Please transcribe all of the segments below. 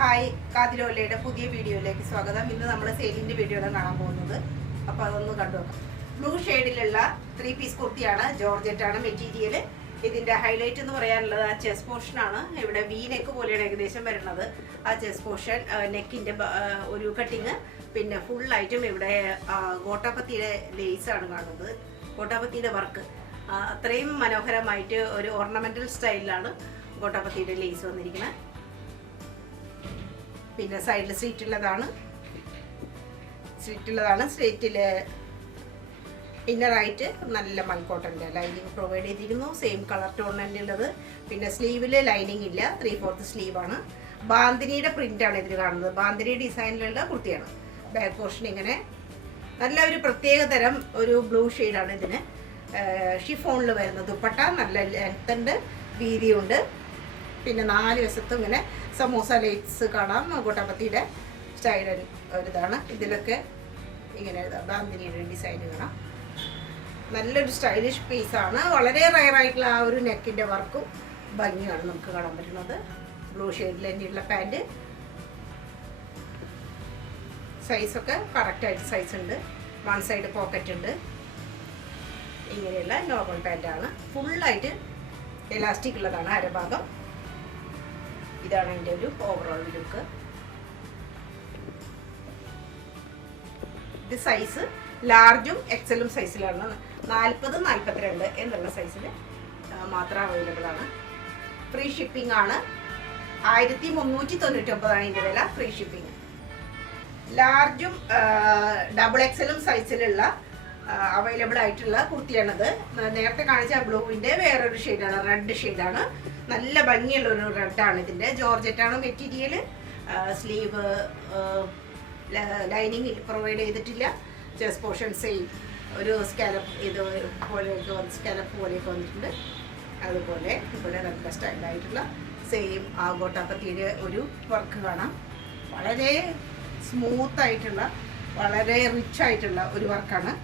Hi, കാതിലോലയുടെ പുതിയ വീഡിയോയിലേക്ക് സ്വാഗതം. ഇന്ന് നമ്മൾ സെയിലിൻ്റെ വീഡിയോയാണ് കാണാൻ പോകുന്നത്. അപ്പോൾ അതൊന്ന് കണ്ടു നോക്കാം. ബ്ലൂ ഷെയ്ഡിലുള്ള 3 പീസ് കുർത്തിയാണ്. ജോർജറ്റാണ് മെറ്റീരിയൽ. ഇതിൻ്റെ ഹൈലൈറ്റ് എന്ന് പറയാനുള്ളത് ആ ചെസ്റ്റ് പോർഷനാണ്. ഇവിടെ വി നെക്ക് പോലെയാണ് ഏകദേശം വരുന്നത്. ആ ചെസ്റ്റ് പോർഷൻ, നെക്കിൻ്റെ ഒരു കട്ടിങ്, പിന്നെ ഫുള്ളായിട്ടും ഇവിടെ ഗോട്ടാപത്തിയുടെ ലേസാണ് കാണുന്നത്. ഗോട്ടാപത്തിയുടെ വർക്ക് അത്രയും മനോഹരമായിട്ട് ഒരു ഓർണമെൻ്റൽ സ്റ്റൈലിലാണ് ഗോട്ടാപത്തിയുടെ ലേസ് വന്നിരിക്കുന്നത്. പിന്നെ സൈഡിൽ സ്ലീറ്റുള്ളതാണ്. സ്ലീറ്റിൽ ഇന്നറായിട്ട് നല്ല മൽക്കോട്ടൻ്റെ ലൈനിങ് പ്രൊവൈഡ് ചെയ്തിരിക്കുന്നു. സെയിം കളർ ടോൺ തന്നെ ഉള്ളത്. പിന്നെ സ്ലീവിൽ ലൈനിങ് ഇല്ല, 3/4 സ്ലീവാണ്. ബാന്തിനിയുടെ പ്രിൻ്റാണ് ഇതിൽ കാണുന്നത്. ബാന്തിനി ഡിസൈനിലുള്ള കുർത്തിയാണ്. ബാക്ക് പോർഷൻ ഇങ്ങനെ നല്ല ഒരു പ്രത്യേക തരം ഒരു ബ്ലൂ ഷെയ്ഡാണ് ഇതിന്. ഷിഫോണിൽ വരുന്ന ദുപ്പട്ട നല്ല ലെങ്ത്തുണ്ട്, വീതിയുണ്ട്. പിന്നെ 4 വശത്തും ഇങ്ങനെ സമൂസ ലൈറ്റ്സ് കാണാം. ഗോട്ടാപത്തിയുടെ സ്റ്റൈൽ ഒരിതാണ്. ഇതിലൊക്കെ ഇങ്ങനെ ബാന്തിനിയുടെ ഡിസൈൻ കാണാം. നല്ലൊരു സ്റ്റൈലിഷ് പീസാണ്. വളരെ റയറായിട്ടുള്ള ആ ഒരു നെക്കിൻ്റെ വർക്കും ഭംഗിയാണ് നമുക്ക് കാണാൻ പറ്റുന്നത്. ബ്ലൂ ഷെയ്ഡിൽ തന്നെയുള്ള പാൻറ്റ്. സൈസൊക്കെ കറക്റ്റായിട്ട് സൈസ് ഉണ്ട്. 1 സൈഡ് പോക്കറ്റ് ഉണ്ട്. ഇങ്ങനെയുള്ള നോർമൽ പാൻറ്റാണ്. ഫുള്ളായിട്ട് എലാസ്റ്റിക് ഉള്ളതാണ് അരഭാഗം. ഇതാണ് എൻ്റെ ഒരു ഓവറോൾ ലുക്ക്. ഇത് സൈസ് ലാർജും എക്സലും സൈസിലാണ്. 40, 42 എന്നുള്ള സൈസിൽ മാത്രം അവൈലബിൾ ആണ്. ഫ്രീ ഷിപ്പിംഗ് ആണ്. 1399 ഇതിൻ്റെ വില. Free shipping. ലാർജും ഡബിൾ എക്സലും സൈസിലുള്ള അവൈലബിൾ ആയിട്ടുള്ള കുർത്തിയാണിത്. നേരത്തെ കാണിച്ച ബ്ലൂവിൻ്റെ വേറൊരു ഷെയ്ഡാണ്, റെഡ് ഷെയ്ഡാണ്. നല്ല ഭംഗിയുള്ള ഒരു റെഡാണ് ഇതിൻ്റെ. ജോർജറ്റാണ് മെറ്റീരിയൽ. സ്ലീവ് ലൈനിങ് പ്രൊവൈഡ് ചെയ്തിട്ടില്ല. ചെസ്റ്റ് പോർഷൻ സെയിം ഒരു സ്കാലപ്പ് സ്കാലപ്പ് പോലെയൊക്കെ വന്നിട്ടുണ്ട്. അതുപോലെ ഇവിടെ നല്ല സ്റ്റൈലായിട്ടുള്ള സെയിം ആ ഗോട്ടാപത്തിയുടെ ഒരു വർക്ക് കാണാം. വളരെ സ്മൂത്തായിട്ടുള്ള, വളരെ റിച്ച് ആയിട്ടുള്ള ഒരു വർക്കാണ്.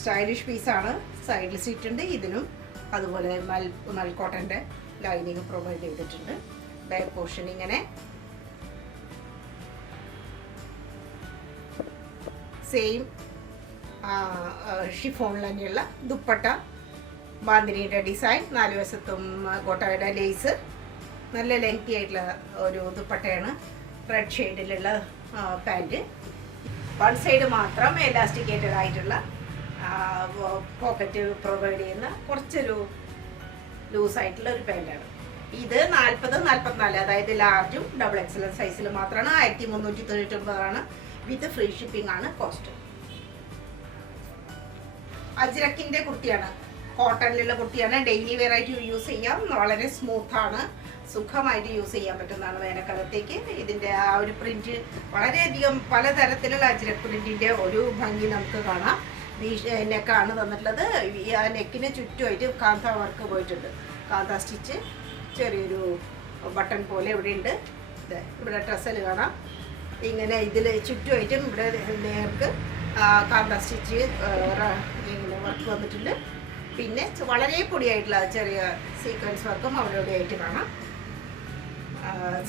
സ്റ്റൈലിഷ് പീസാണ്. സൈഡിൽ സീറ്റ് ഉണ്ട്. ഇതിനും അതുപോലെ മൽക്കോട്ടൻ്റെ ലൈനിങ് പ്രൊവൈഡ് ചെയ്തിട്ടുണ്ട്. ബാക്ക് പോർഷൻ ഇങ്ങനെ സെയിം ഷിഫോണിൽ തന്നെയുള്ള ദുപ്പട്ട, ബാന്തിനിയുടെ ഡിസൈൻ, 4 വശത്തും ഗോട്ടായുടെ ലേസ്. നല്ല ലെങ്തി ആയിട്ടുള്ള ഒരു ദുപ്പട്ടയാണ്. Red ഷെയ്ഡിലുള്ള pant. 1 സൈഡ് മാത്രം എലാസ്റ്റിക്കേറ്റഡ് ആയിട്ടുള്ള പോക്കറ്റ് പ്രൊവൈഡ് ചെയ്യുന്ന കുറച്ചൊരു ലൂസായിട്ടുള്ള ഒരു പാൻറ്റാണ്. ഇത് 40, 44 അതായത് ലാർജും ഡബിൾ എക്സൽ സൈസിൽ മാത്രമാണ്. 1399 വിത്ത് ഫ്രീ ഷിപ്പിംഗ് ആണ് കോസ്റ്റ്. അജ്രക്കിൻ്റെ കുർത്തിയാണ്. കോട്ടണിലുള്ള കുർത്തിയാണ്. ഡെയിലി വെയർ ആയിട്ട് യൂസ് ചെയ്യാം. വളരെ സ്മൂത്താണ്. സുഖമായിട്ട് യൂസ് ചെയ്യാൻ പറ്റുന്നതാണ് വേനൽക്കാലത്തേക്ക്. ഇതിൻ്റെ ആ ഒരു പ്രിൻറ്റ് വളരെയധികം പലതരത്തിലുള്ള അജ്രക് പ്രിൻറ്റിൻ്റെ ഒരു ഭംഗി നമുക്ക് കാണാം. നെക്കാണ് തന്നിട്ടുള്ളത്. ആ നെക്കിന് ചുറ്റുമായിട്ട് കാന്ത വർക്ക് പോയിട്ടുണ്ട്. കാന്ത സ്റ്റിച്ച് ചെറിയൊരു ബട്ടൺ പോലെ ഇവിടെ ഉണ്ട്. ഇവിടെ ട്രസ്സൽ കാണാം. ഇങ്ങനെ ഇതിൽ ചുറ്റുമായിട്ടും ഇവിടെ നേർക്ക് കാന്ത സ്റ്റിച്ച് ഇങ്ങനെ വർക്ക് വന്നിട്ടുണ്ട്. പിന്നെ വളരെ പൊടിയായിട്ടുള്ള ചെറിയ സീക്വൻസ് വർക്കും അവിടെ ആയിട്ട് കാണാം.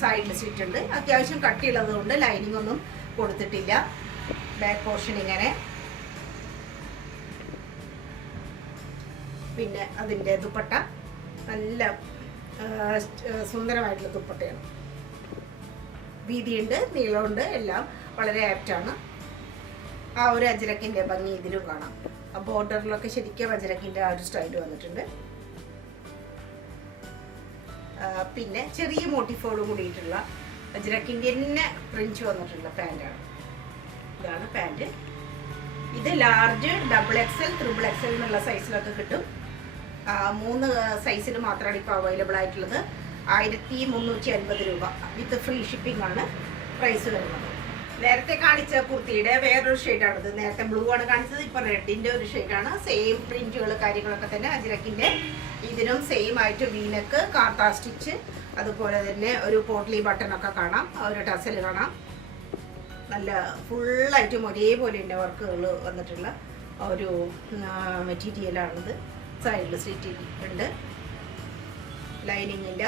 സൈഡിൽ സ്റ്റിച്ച് ഉണ്ട്. അത്യാവശ്യം കട്ടിയുള്ളത് കൊണ്ട് ലൈനിങ് ഒന്നും കൊടുത്തിട്ടില്ല. ബാക്ക് പോർഷൻ ഇങ്ങനെ. പിന്നെ അതിൻ്റെ ദുപ്പട്ട നല്ല സുന്ദരമായിട്ടുള്ള ദുപ്പട്ടയാണ്. വീതിയുണ്ട്, നീളമുണ്ട്, എല്ലാം വളരെ ആപ്റ്റാണ്. ആ ഒരു അജ്രക്കിൻ്റെ ഭംഗി ഇതിലും കാണാം. ആ ബോർഡറിലൊക്കെ ശരിക്കും അജ്രക്കിൻ്റെ ആ ഒരു സ്റ്റൈൽ വന്നിട്ടുണ്ട്. പിന്നെ ചെറിയ മോട്ടിഫോട് കൂടിയിട്ടുള്ള അജ്രക്കിൻ്റെ തന്നെ പ്രിൻറ്റ് വന്നിട്ടുള്ള പാൻറ്റാണ്. ഇതാണ് പാൻറ്റ്. ഇത് large, double XL, triple XL എന്നുള്ള സൈസിലൊക്കെ കിട്ടും. 3 സൈസിന് മാത്രമാണ് ഇപ്പോൾ അവൈലബിൾ ആയിട്ടുള്ളത്. 1350 രൂപ വിത്ത് ഫ്രീ ഷിപ്പിംഗ് ആണ് പ്രൈസ് വരുന്നത്. നേരത്തെ കാണിച്ച കുർത്തിയുടെ വേറൊരു ഷെയ്ഡാണിത്. നേരത്തെ ബ്ലൂ ആണ് കാണിച്ചത്, ഇപ്പോൾ റെഡിൻ്റെ ഒരു ഷെയ്ഡാണ്. സെയിം പ്രിൻറ്റുകൾ കാര്യങ്ങളൊക്കെ തന്നെ അജ്രക്കിൻ്റെ. ഇതിനും സെയിം ആയിട്ട് വീനക്ക്, കാന്ത സ്റ്റിച്ച്, അതുപോലെ തന്നെ ഒരു പോട്ട്ലി ബട്ടണൊക്കെ കാണാം. ഒരു ടസൽ കാണാം. നല്ല ഫുള്ളായിട്ടും ഒരേപോലെ തന്നെ വർക്കുകൾ വന്നിട്ടുള്ള ഒരു മെറ്റീരിയലാണിത്. സൈഡിൽ സ്റ്റിച്ച് ഉണ്ട്. ലൈനിങ്ങില്ല.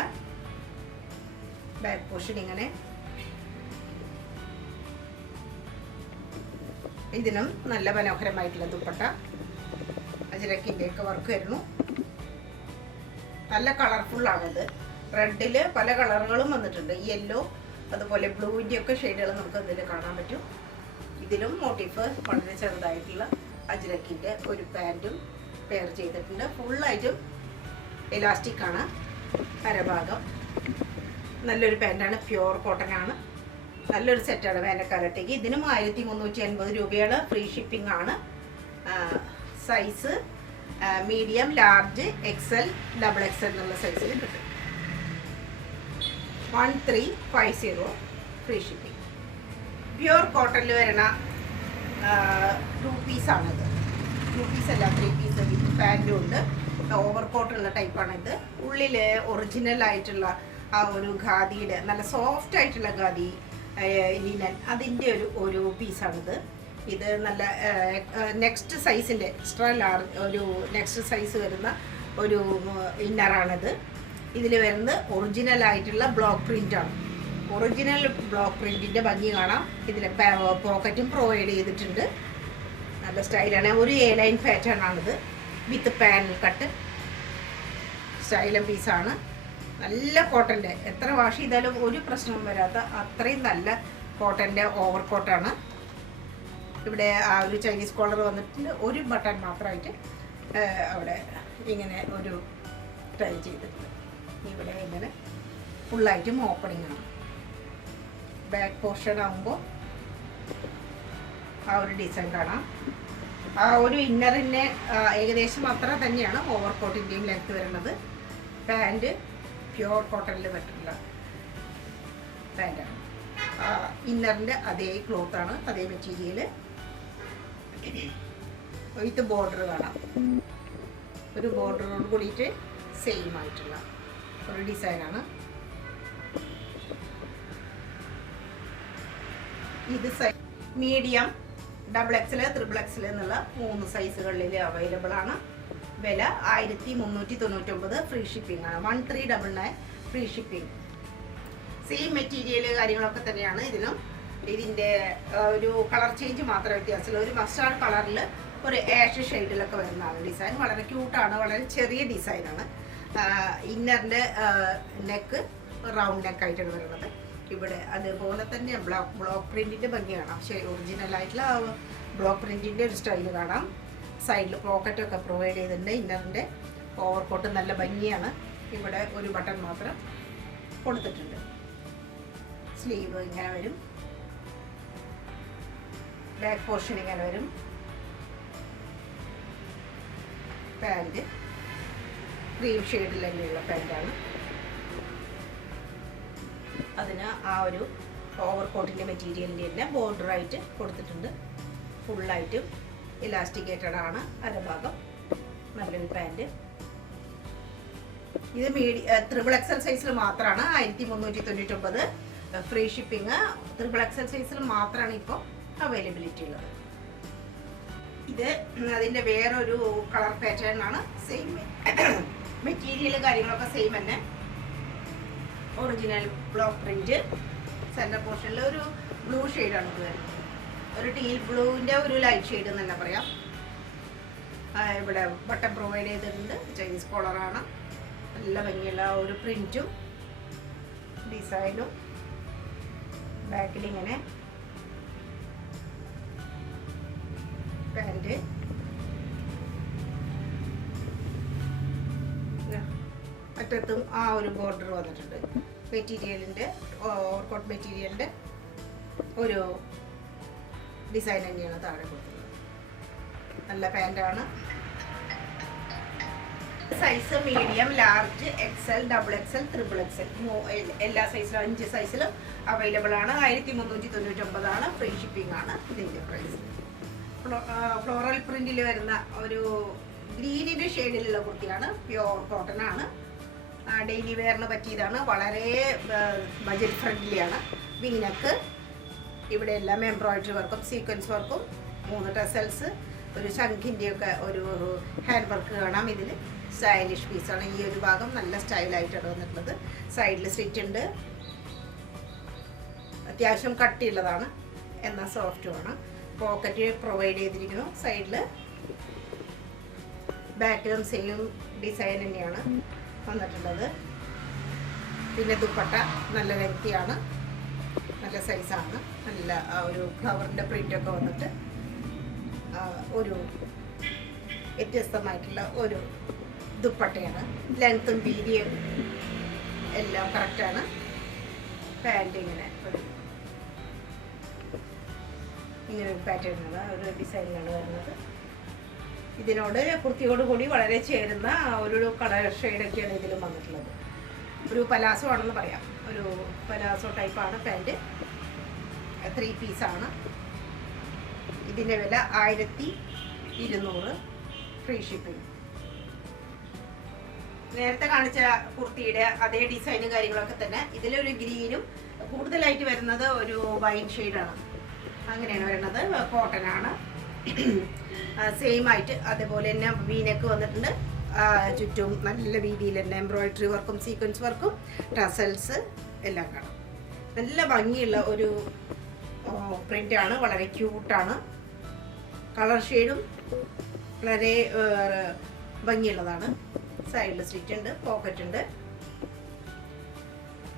ബാക്ക് പോർഷൻ ഇങ്ങനെ ഇതിനും നല്ല മനോഹരമായിട്ടുള്ള ദുപ്പട്ട, അജ്രക്കിൻ്റെയൊക്കെ വർക്ക് വരുന്നു. നല്ല കളർഫുള്ളാണിത്. റെഡിൽ പല കളറുകളും വന്നിട്ടുണ്ട്, യെല്ലോ അതുപോലെ ബ്ലൂവിൻ്റെ ഒക്കെ ഷെയ്ഡുകൾ നമുക്ക് ഇതിൽ കാണാൻ പറ്റും. ഇതിലും മോട്ടീഫ് വളരെ ചെറുതായിട്ടുള്ള അജ്രക്കിൻ്റെ ഒരു പാൻറ്റും പെയർ ചെയ്തിട്ടുണ്ട്. ഫുള്ളായിട്ടും ഇലാസ്റ്റിക് ആണ് അരഭാഗം. നല്ലൊരു പാൻറ്റാണ്, പ്യുവർ കോട്ടൺ ആണ്. നല്ലൊരു സെറ്റാണ് വേനൽക്കാലത്തേക്ക്. ഇതിനും 1350 രൂപയാണ്. ഫ്രീ ഷിപ്പിംഗ് ആണ്. Size medium, large, XL, double XL എന്നുള്ള സൈസിൽ കിട്ടും. 1350 ഫ്രീ ഷിപ്പിംഗ്. പ്യുവർ കോട്ടണിൽ വരണ 2 പീസാണിത്. 2 പീസ് അല്ല, 3 പീസ് വിത്ത് പാൻറ്റും ഉണ്ട്. ഓവർ കോട്ടുള്ള ടൈപ്പാണിത്. ഉള്ളിൽ ഒറിജിനൽ ആയിട്ടുള്ള ആ ഒരു ഖാദിയുടെ നല്ല സോഫ്റ്റ് ആയിട്ടുള്ള ഖാദി ലിനൻ അതിൻ്റെ ഒരു പീസാണിത്. ഇത് നല്ല നെക്സ്റ്റ് സൈസിൻ്റെ എക്സ്ട്രാ ലാർജ് ഒരു നെക്സ്റ്റ് സൈസ് വരുന്ന ഒരു ഇന്നറാണിത്. ഇതിൽ വരുന്നത് ഒറിജിനൽ ആയിട്ടുള്ള ബ്ലോക്ക് പ്രിൻ്റാണ്. ഒറിജിനൽ ബ്ലോക്ക് പ്രിൻറ്റിൻ്റെ ഭംഗി കാണാം. ഇതിൽ പോക്കറ്റും പ്രൊവൈഡ് ചെയ്തിട്ടുണ്ട്. നല്ല സ്റ്റൈലാണ്. ഒരു എ ലൈൻ പാറ്റേൺ ആണിത് വിത്ത് പാനൽ കട്ട് സ്റ്റൈലൻ പീസാണ്. നല്ല കോട്ടൻ്റെ, എത്ര വാഷ് ചെയ്താലും ഒരു പ്രശ്നവും വരാത്ത അത്രയും നല്ല കോട്ടൻ്റെ ഓവർ കോട്ടാണ്. ഇവിടെ ആ ഒരു ചൈനീസ് കോളർ വന്നിട്ടുണ്ട്. ഒരു ബട്ടൺ മാത്രമായിട്ട് അവിടെ ഇങ്ങനെ ഒരു ട്രൈ ചെയ്തിട്ടുണ്ട്. ഇവിടെ ഇങ്ങനെ ഫുള്ളായിട്ടും ഓപ്പണിംഗ് ആണ്. ബാക്ക് പോർഷൻ ആകുമ്പോൾ ആ ഒരു ഡിസൈൻ കാണാം. ആ ഒരു ഇന്നറിൻ്റെ ഏകദേശം അത്ര തന്നെയാണ് ഓവർ കോട്ടിൻ്റെയും ലെങ്ത് വരുന്നത്. പാൻറ്റ് പ്യുവർ കോട്ടണിൽ പറ്റുള്ള പാൻറ്റാണ്. ഇന്നറിൻ്റെ അതേ ക്ലോത്താണ്, അതേ മെറ്റീരിയൽ വിത്ത് ബോർഡർ കാണാം. ഒരു ബോർഡറോട് കൂടിയിട്ട് സെയിം ആയിട്ടുള്ള ഒരു ഡിസൈനാണ്. ഇത് medium, double XL, triple Excel എന്നുള്ള 3 സൈസുകളിൽ അവൈലബിൾ ആണ്. വില 1399. ഫ്രീ ഷിപ്പിംഗ് ആണ്. 1399 ഫ്രീ ഷിപ്പിംഗ്. സെയിം മെറ്റീരിയൽ കാര്യങ്ങളൊക്കെ തന്നെയാണ് ഇതിനും. ഇതിൻ്റെ ഒരു കളർ ചേഞ്ച് മാത്രമേ വ്യത്യാസമുള്ളൂ. ഒരു മസ്റ്റാർഡ് കളറിൽ ഒരു ആഷ് ഷെയ്ഡിലൊക്കെ വരുന്നതാണ് ഡിസൈൻ. വളരെ ക്യൂട്ടാണ്, വളരെ ചെറിയ ഡിസൈനാണ്. ഇന്നറിൻ്റെ നെക്ക് റൗണ്ട് നെക്കായിട്ടാണ് വരുന്നത്. ഇവിടെ അതുപോലെ തന്നെ ബ്ലോക്ക് പ്രിൻറ്റിൻ്റെ ഭംഗി കാണാം. പക്ഷേ ഒറിജിനലായിട്ടുള്ള ബ്ലോക്ക് പ്രിൻറ്റിൻ്റെ ഒരു സ്റ്റൈല് കാണാം. സൈഡിൽ പോക്കറ്റൊക്കെ പ്രൊവൈഡ് ചെയ്തിട്ടുണ്ട്. ഇന്നറിൻ്റെ ഓവർ കോട്ട് നല്ല ഭംഗിയാണ്. ഇവിടെ ഒരു ബട്ടൺ മാത്രം കൊടുത്തിട്ടുണ്ട്. സ്ലീവ് ഇങ്ങനെ വരും, ബാക്ക് പോർഷൻ ഇങ്ങനെ വരും. പാൻറ്റ് ക്രീം ഷെയ്ഡിൽ തന്നെയുള്ള പാൻറ്റാണ്. അതിന് ആ ഒരു ഓവർ കോട്ടിൻ്റെ മെറ്റീരിയലിൻ്റെ തന്നെ ബോർഡറായിട്ട് കൊടുത്തിട്ടുണ്ട്. ഫുള്ളായിട്ടും ഇലാസ്റ്റിക്കേറ്റഡ് ആണ് അരഭാഗം. നല്ലൊരു പാൻറ്റ്. ഇത് ത്രിബിൾ എക്സൽ സൈസിൽ മാത്രമാണ് 1399. Free shipping. ത്രിബിൾ എക്സൽ സൈസിൽ മാത്രമാണ് ഇപ്പോൾ അവൈലബിലിറ്റി ഉള്ളത്. ഇത് അതിൻ്റെ വേറൊരു കളർ പാറ്റേൺ ആണ്. സെയിം മെറ്റീരിയൽ കാര്യങ്ങളൊക്കെ സെയിം തന്നെ. Original block print. സെൻറ്റർ പോർഷനിൽ ഒരു ബ്ലൂ ഷെയ്ഡാണ് ഇത് വരുന്നത്. ഒരു ടീൽ ബ്ലൂവിൻ്റെ ഒരു ലൈറ്റ് ഷെയ്ഡ് എന്ന് തന്നെ പറയാം. ഇവിടെ ബട്ടൺ പ്രൊവൈഡ് ചെയ്തിട്ടുണ്ട്. ചൈനീസ് കോളറാണ്. നല്ല ഭംഗിയുള്ള ഒരു പ്രിൻറ്റും ഡിസൈനും. ബാക്കിലിങ്ങനെ പാൻറ്റ്. അറ്റത്തും ആ ഒരു ബോർഡർ വന്നിട്ടുണ്ട്. മെറ്റീരിയലിൻ്റെ ഓവർകോട്ട് മെറ്റീരിയലിൻ്റെ ഒരു ഡിസൈൻ തന്നെയാണ് താഴെ കൊടുക്കുന്നത്. നല്ല പാൻറ്റാണ്. Size medium, large, XL, double XL, triple XL എല്ലാ സൈസിലും 5 സൈസിലും അവൈലബിൾ ആണ്. 1399 ഫ്രീ ഷിപ്പിംഗ് ആണ് ഇതിൻ്റെ പ്രൈസ്. ഫ്ലോറൽ പ്രിന്റിൽ വരുന്ന ഒരു ഗ്രീനിൻ്റെ ഷെയ്ഡിലുള്ള കുർത്തിയാണ്. പ്യുവർ കോട്ടൺ ആണ്. ഡെയിലി വെയറിന് പറ്റിയതാണ്. വളരെ ബജറ്റ് ഫ്രണ്ട്ലിയാണ്. വീനക്ക് ഇവിടെ എല്ലാം എംബ്രോയിഡറി വർക്കും സീക്വൻസ് വർക്കും 3 ടെസൽസ്, ഒരു ശംഖിൻ്റെയൊക്കെ ഒരു ഹാൻഡ് വർക്ക് കാണാം. ഇതിൽ സ്റ്റൈലിഷ് പീസാണ്. ഈ ഒരു ഭാഗം നല്ല സ്റ്റൈലായിട്ടാണ് വന്നിട്ടുള്ളത്. സൈഡിൽ സ്റ്റിച്ച് ഉണ്ട്. അത്യാവശ്യം കട്ടിയുള്ളതാണ്, എന്നാൽ സോഫ്റ്റുമാണ്. പോക്കറ്റ് പ്രൊവൈഡ് ചെയ്തിരിക്കുന്നു. സൈഡിൽ ബാക്കിലും സെയിം ഡിസൈൻ തന്നെയാണ് വന്നിട്ടുള്ളത്. പിന്നെ ദുപ്പട്ട നല്ല ലെങ്തിയാണ്, നല്ല സൈസാണ്. നല്ല ഒരു ഫ്ലവറിൻ്റെ പ്രിൻ്റൊക്കെ വന്നിട്ട് ഒരു വ്യത്യസ്തമായിട്ടുള്ള ഒരു ദുപ്പട്ടയാണ്. ലെങ്ത്തും വീതിയും എല്ലാം കറക്റ്റാണ്. പാൻറ് ഇങ്ങനെ ഒരു പാറ്റേണിലുള്ള ഒരു ഡിസൈനിലാണ് വരുന്നത്. ഇതിനോട് കുർത്തിയോട് കൂടി വളരെ ചേരുന്ന ഒരു കളർ ഷെയ്ഡൊക്കെയാണ് ഇതിലും വന്നിട്ടുള്ളത്. ഒരു പലാസോ ആണെന്ന് പറയാം, ഒരു പലാസോ ടൈപ്പാണ് പാൻറ്. 3 പീസാണ്. ഇതിൻ്റെ വില 1200, ഫ്രീ ഷിപ്പിംഗ്. നേരത്തെ കാണിച്ച കുർത്തിയുടെ അതേ ഡിസൈനും കാര്യങ്ങളൊക്കെ തന്നെ. ഇതിലൊരു ഗ്രീനും കൂടുതലായിട്ട് വരുന്നത് ഒരു വൈൻ ഷെയ്ഡാണ്. അങ്ങനെയാണ് വരുന്നത്. കോട്ടൺ ആണ്. സെയിം ആയിട്ട് അതേപോലെ തന്നെ വീനക്ക് വന്നിട്ടുണ്ട്. ചുറ്റും നല്ല രീതിയിൽ തന്നെ എംബ്രോയിഡറി വർക്കും സീക്വൻസ് വർക്കും ടസൽസ് എല്ലാം കാണാം. നല്ല ഭംഗിയുള്ള ഒരു പ്രിൻ്റാണ്. വളരെ ക്യൂട്ടാണ്. കളർ ഷെയ്ഡും വളരെ ഭംഗിയുള്ളതാണ്. സൈഡിൽ സ്റ്റിച്ച് ഉണ്ട്, പോക്കറ്റ് ഉണ്ട്.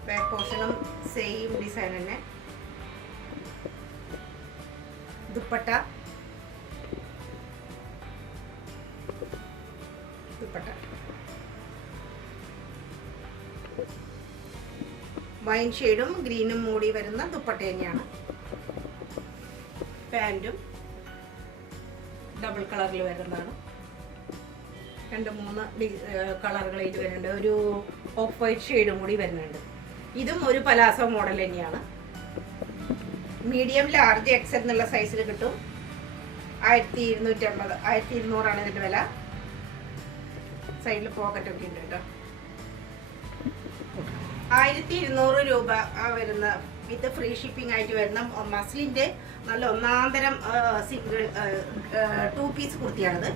ബാക്ക് പോർഷനും സെയിം ഡിസൈൻ തന്നെ. ദുപ്പട്ട വൈൻ ഷെയ്ഡും ഗ്രീനും മൂടി വരുന്ന ദുപ്പട്ട തന്നെയാണ്. പാൻറ്റും ഡബിൾ കളറിൽ വരുന്നതാണ്. 2-3 കളറുകളിൽ വരുന്നുണ്ട്. ഒരു ഓഫ് വൈറ്റ് ഷെയ്ഡും കൂടി വരുന്നുണ്ട്. ഇതും ഒരു പലാസോ മോഡൽ തന്നെയാണ്. മീഡിയം ലാർജ് എക്സൽ എന്നുള്ള സൈസിൽ കിട്ടും. 1250, 1200 ഇതിൻ്റെ വില. സൈഡിൽ പോക്കറ്റൊക്കെ ഉണ്ട് കേട്ടോ. 1200 രൂപ വരുന്ന വിത്ത് ഫ്രീ ഷിപ്പിംഗ് ആയിട്ട് വരുന്ന മസ്ലിൻ്റെ നല്ല ഒന്നാന്തരം സിംഗിൾ 2 പീസ് കുർത്തിയാണിത്.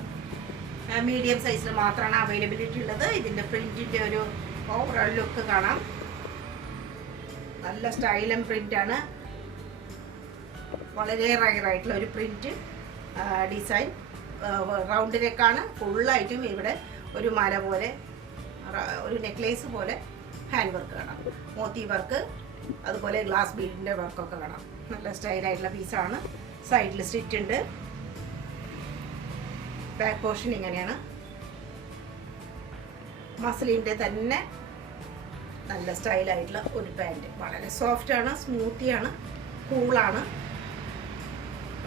മീഡിയം സൈസിൽ മാത്രമാണ് അവൈലബിലിറ്റി ഉള്ളത്. ഇതിൻ്റെ പ്രിൻറ്റിൻ്റെ ഒരു ഓവറോൾ ലുക്ക് കാണാം. നല്ല സ്റ്റൈലും പ്രിൻ്റാണ്. വളരെ റയറായിട്ടുള്ള ഒരു പ്രിൻറ്റ് ഡിസൈൻ. റൗണ്ട് നെക്കാണ്. ഫുള്ളായിട്ടും ഇവിടെ ഒരു മാല പോലെ ഒരു നെക്ലേസ് പോലെ ഹാൻഡ് വർക്ക് കാണാം. മോത്തി വർക്ക്, അതുപോലെ ഗ്ലാസ് ബീഡിൻ്റെ വർക്കൊക്കെ കാണാം. നല്ല സ്റ്റൈലായിട്ടുള്ള പീസാണ്. സൈഡിൽ സ്റ്റിച്ച് ഉണ്ട്. ബാക്ക് പോർഷൻ ഇങ്ങനെയാണ്. മസ്ലിൻ്റെ തന്നെ നല്ല സ്റ്റൈലായിട്ടുള്ള ഒരു പാൻറ്. വളരെ സോഫ്റ്റാണ്, സ്മൂത്തിയാണ്, കൂളാണ്.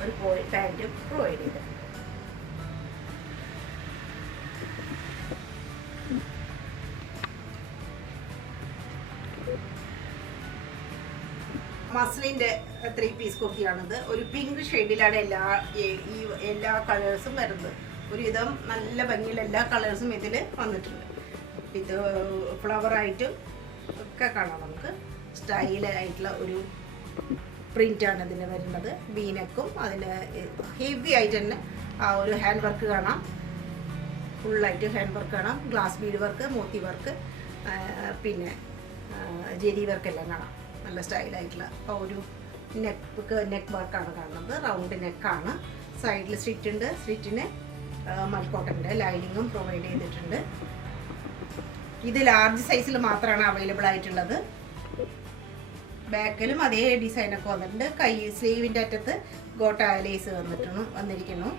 ഒരു പാൻറ് പ്രൊവൈഡ് ചെയ്ത്. മസ്ലിൻ്റെ 3 പീസ് കുർത്തിയാണിത്. ഒരു പിങ്ക് ഷെയ്ഡിലാണ് എല്ലാ കളേഴ്സും വരുന്നത്. ഒരുവിധം നല്ല ഭംഗിയുള്ള എല്ലാ കളേഴ്സും ഇതിൽ വന്നിട്ടുണ്ട്. ഇത് ഫ്ലവറായിട്ടും ഒക്കെ കാണാം. നമുക്ക് സ്റ്റൈലായിട്ടുള്ള ഒരു പ്രിൻ്റാണ് ഇതിന് വരുന്നത്. വീനക്കും അതിന് ഹെവി ആയിട്ട് തന്നെ ആ ഒരു ഹാൻഡ് വർക്ക് കാണാം. ഫുള്ളായിട്ട് ഹാൻഡ് വർക്ക് കാണാം. Glass Bede work, Moti work, പിന്നെ ജെരി വർക്കെല്ലാം കാണാം. നല്ല സ്റ്റൈലായിട്ടുള്ള ഒരു നെക്ക് വർക്കാണ് കാണുന്നത്. റൗണ്ട് നെക്കാണ്. സൈഡിൽ സ്റ്റിച്ച് ഉണ്ട്. സ്റ്റിച്ചിന് മൽക്കോട്ടൻ്റെ ലൈനിങ്ങും പ്രൊവൈഡ് ചെയ്തിട്ടുണ്ട്. ഇത് ലാർജ് സൈസിൽ മാത്രമാണ് അവൈലബിൾ ആയിട്ടുള്ളത്. ബാക്കിലും അതേ ഡിസൈനൊക്കെ വന്നിട്ടുണ്ട്. കൈ സ്ലീവിൻ്റെ അറ്റത്ത് ഗോട്ട ലേസ് വന്നിരിക്കുന്നു.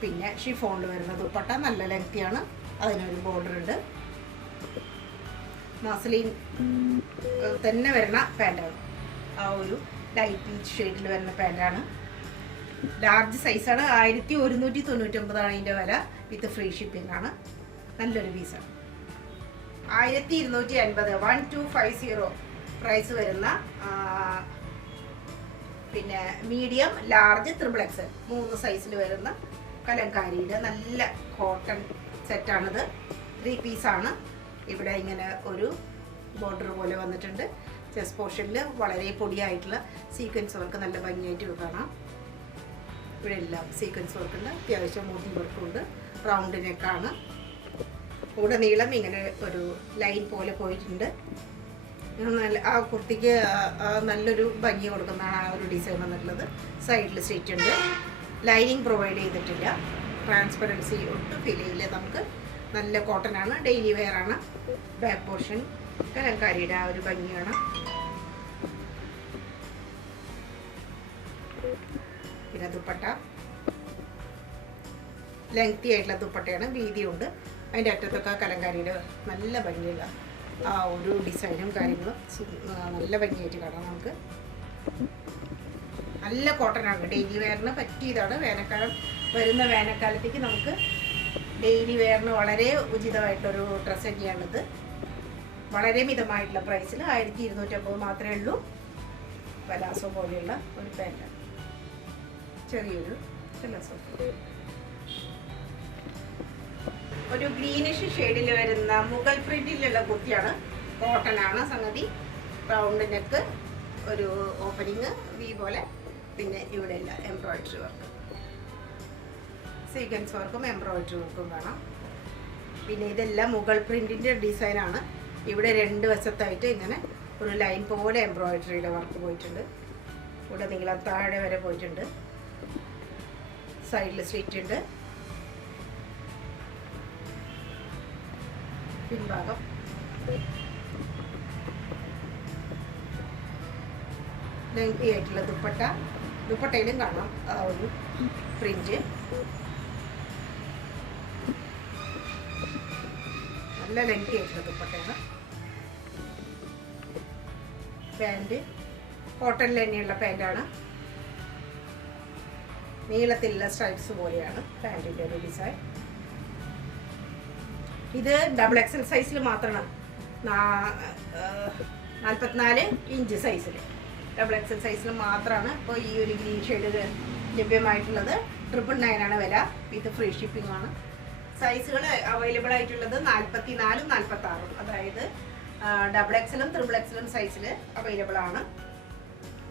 പിന്നെ ഷിഫോണിൽ വരുന്ന ദുപ്പട്ട നല്ല ലെങ്തിയാണ്. അതിനൊരു ബോർഡർ ഉണ്ട്. മസ്ലിൻ തന്നെ വരുന്ന പാൻറ്റാണ്. ആ ഒരു ലൈറ്റ് പീച്ച് ഷെയ്ഡിൽ വരുന്ന പാൻറ്റാണ്. ലാർജ് സൈസാണ്. 1199 ഇതിൻ്റെ വില. വിത്ത് ഫ്രീ ഷിപ്പിംഗ് ആണ്. നല്ലൊരു പീസാണ്. 1250, 1250 പ്രൈസ് വരുന്ന പിന്നെ മീഡിയം, ലാർജ്, XXL 3 സൈസിൽ വരുന്ന കലങ്കാരിയുടെ നല്ല കോട്ടൺ സെറ്റാണിത്. 3 പീസാണ്. ഇവിടെ ഇങ്ങനെ ഒരു ബോർഡർ പോലെ വന്നിട്ടുണ്ട്. ചെസ്റ്റ് പോർഷനിൽ വളരെ പൊടിയായിട്ടുള്ള സീക്വൻസ് വർക്ക് നല്ല ഭംഗിയായിട്ട് കാണാം. ഇവിടെ എല്ലാം സീക്വൻസ് വർക്കുണ്ട്. അത്യാവശ്യം മോട്ടി വർക്കുണ്ട്. റൗണ്ട് നെക്കാണ്. ഉടനീളം ഇങ്ങനെ ഒരു ലൈൻ പോലെ പോയിട്ടുണ്ട്. നല്ല ആ കുർത്തിക്ക് നല്ലൊരു ഭംഗി കൊടുക്കുന്നതാണ് ആ ഒരു ഡിസൈൻ വന്നിട്ടുള്ളത്. സൈഡിൽ സ്റ്റിച്ച് ഉണ്ട്. ലൈനിങ് പ്രൊവൈഡ് ചെയ്തിട്ടില്ല. ട്രാൻസ്പെറൻസി ഒട്ടും ഫീൽ ചെയ്യില്ല. നമുക്ക് നല്ല കോട്ടൺ ആണ്, ഡെയിലി വെയർ ആണ്. ബാക്ക് പോർഷൻ കലങ്കാരിയുടെ ആ ഒരു ഭംഗിയാണ്. പിന്നെ ദുപ്പട്ട ലെങ്തി ആയിട്ടുള്ള ദുപ്പട്ടയാണ്, വീതിയുണ്ട്. അതിൻ്റെ അറ്റത്തൊക്കെ കലങ്കാരിയുടെ നല്ല ഭംഗിയുള്ള ആ ഒരു ഡിസൈനും കാര്യങ്ങളും നല്ല ഭംഗിയായിട്ട് കാണാം. നമുക്ക് നല്ല കോട്ടൺ ആണ്, ഡെയിലി വെയറിന് പറ്റിയതാണ്. വേനൽക്കാലം വരുന്ന വേനൽക്കാലത്തേക്ക് നമുക്ക് ഡെയിലി വെയറിന് വളരെ ഉചിതമായിട്ടൊരു ഡ്രസ്സ് തന്നെയാണിത്. വളരെ മിതമായിട്ടുള്ള പ്രൈസിൽ 1250 മാത്രമേ ഉള്ളൂ. പലാസോ പോലെയുള്ള ഒരു പാൻറ്റാണ്, ചെറിയൊരു പലാസോ. ഒരു ഗ്രീനിഷ് ഷെയ്ഡിൽ വരുന്ന മുഗൾ പ്രിന്റിലുള്ള കുർത്തിയാണ്. കോട്ടൺ ആണ് സംഗതി. റൗണ്ട് നെക്ക്, ഒരു ഓപ്പണിങ് വി പോലെ. പിന്നെ ഇവിടെ എല്ലാം എംബ്രോയിഡറി വർക്ക്, സീക്വൻസ് വർക്കും എംബ്രോയിഡറി വർക്കും കാണാം. പിന്നെ ഇതെല്ലാം മുഗൾ പ്രിന്റിൻ്റെ ഡിസൈനാണ്. ഇവിടെ 2 വശത്തായിട്ട് ഇങ്ങനെ ഒരു ലൈൻ പോലെ എംബ്രോയിഡറിയുടെ വർക്ക് പോയിട്ടുണ്ട്. ഇവിടെ നീളം താഴെ വരെ പോയിട്ടുണ്ട്. സൈഡിൽ സ്ലിറ്റ് ഉണ്ട്. പിൻഭാഗം ലെങ്തി ആയിട്ടുള്ള ദുപ്പട്ട. ദുപ്പട്ടയിലും കാണാം ആ ഒരു പ്രിന്റ്. നല്ല ലെങ്തി ആയിട്ടുള്ള ദുപ്പട്ടയാണ്. പാൻറ് കോട്ടണിൽ തന്നെയുള്ള പാൻറ്റാണ്. നീളത്തിലുള്ള സ്ട്രൈപ്സ് പോലെയാണ് പാൻറ്റിൻ്റെ ഒരു ഡിസൈൻ. ഇത് XXL സൈസിൽ മാത്രമാണ്, 44 ഇഞ്ച് സൈസിൽ. XXL സൈസിൽ മാത്രമാണ് ഇപ്പോൾ ഈ ഒരു ഗ്രീൻ ഷെയ്ഡ് ലഭ്യമായിട്ടുള്ളത്. 999 ആണ് വില. ഇത് ഫ്രീ ഷിപ്പിംഗ് ആണ്. സൈസുകൾ അവൈലബിൾ ആയിട്ടുള്ളത് 44 ഉം 46 ഉം, അതായത് XXL ഉം XXL സൈസിൽ അവൈലബിൾ ആണ്.